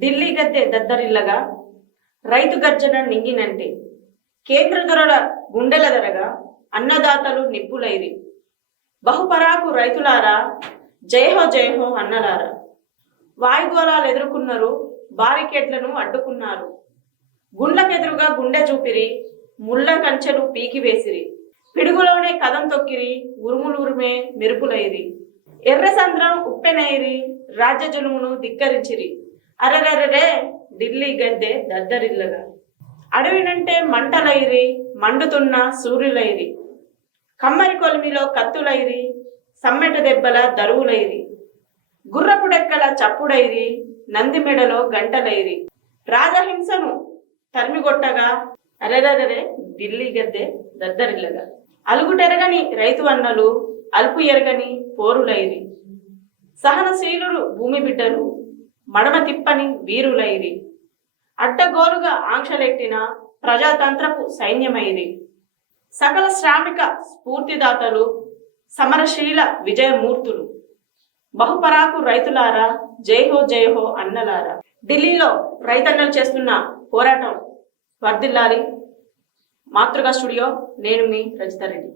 ఢిల్లీ గద్దె దద్దరిల్లగా రైతు గర్జన నింగినంటే కేంద్ర దొరల గుండెల దరగా అన్నదాతలు నిప్పులైరి. బహుపరాకు రైతులారా జయహో జయహో అన్నలారా. వాయుగోళాలు ఎదుర్కొన్నారు బారికేట్లను అడ్డుకున్నారు. గుండ్లకెదురుగా గుండె చూపిరి ముళ్ళ కంచెలు పీకివేసిరి పిడుగులోనే కదం తొక్కిరి ఉరుములురుమే మెరుపులైరి. ఎర్రసంద్రం ఉప్పెనైరి రాజ్య జులుమును ధిక్కరించిరి. అరగరరే ఢిల్లీ గద్దె దద్దరిల్లగా. అడవినంటే మంటలైరి మండుతున్న సూర్యులైరి. కమ్మరి కొలిమిలో కత్తులైరి సమ్మెట దెబ్బల దరువులైరి. గుర్రపుడెక్కల చప్పుడైరి నంది మెడలో గంటలైరి. రాజహింసను తరిమిగొట్టగా అరెరరే ఢిల్లీ గద్దె దద్దరిల్లగా. అలుగుటెరగని రైతు అన్నలు అల్పు ఎరగని పోరులైరి. సహనశీలుడు భూమి బిడ్డలు మడమ తిప్పని వీరులైరి. అడ్డగోలుగా ఆంక్షలెట్టిన ప్రజాతంత్రపు సైన్యమైరి. సకల శ్రామిక స్ఫూర్తిదాతలు సమరశీల విజయమూర్తులు. బహుపరాకు రైతులారా జైహో జైహో అన్నలారా. ఢిల్లీలో రైతన్నలు చేస్తున్న పోరాటం వర్ధిల్లాలి. మాతృగా స్టూడియో నేను మీ రజితారెడ్డి